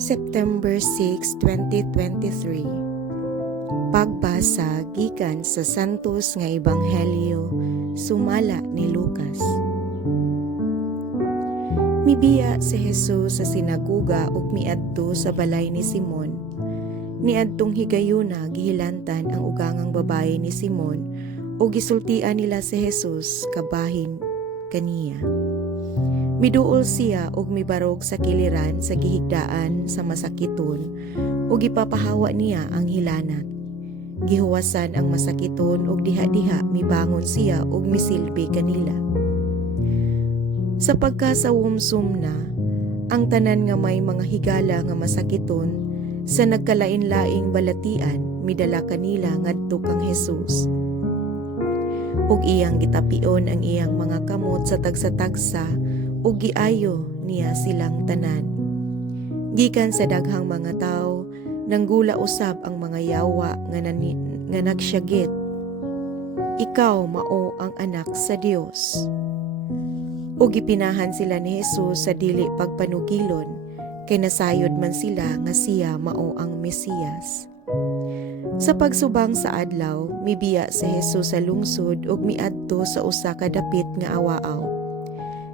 September 6, 2023. Pagbasa gikan sa santos nga ebanghelyo sumala ni Lucas. Mibiya si Jesus sa sinaguga ug miadto sa balay ni Simon. Niadtong higayuna gihilantan ang ugangang babaye ni Simon ug gisultian nila si Jesus kabahin kaniya. Miduol siya ug mibarog sa kiliran sa gihigdaan sa masakiton ug ipapahawa niya ang hilanat. Gihuwasan ang masakiton ug diha-diha mibangon siya ug misilbi kanila. Sa pagkasawumsum na, ang tanan nga may mga higala nga masakiton sa nagkalain-laing balatian midala kanila ngadto kang Jesus. Ug iyang gitapion ang iyang mga kamot sa tagsa-tagsa ug giayo niya silang tanan. Gikan sa daghang mga tawo, nanggula usab ang mga yawa nga nagsyagit. Ikaw mao ang anak sa Dios. Ug gipinahan sila ni Jesus sa dili pagpanugilon, kay nasayod man sila nga siya mao ang Mesiyas. Sa pagsubang sa adlaw, mibiya si Jesus sa lungsod ug miadto sa usa ka dapit nga awaaw.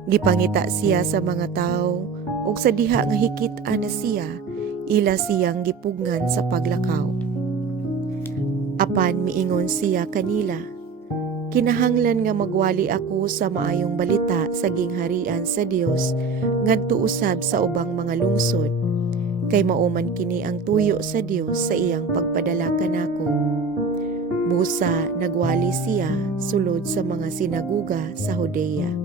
Gipangita siya sa mga tawo ug sa diha nga hikit-an na siya, ila siyang gipugngan sa paglakaw. Apan miingon siya kanila, kinahanglan nga magwali ako sa maayong balita sa gingharian sa Dios ngadto usab sa ubang mga lungsod, kay mauman kini ang tuyo sa Dios sa iyang pagpadala kanako. Busa nagwali siya sulod sa mga sinaguga sa Judea.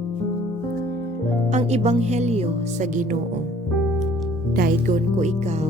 Ang ebanghelyo sa Ginoo. Daygon ko ikaw,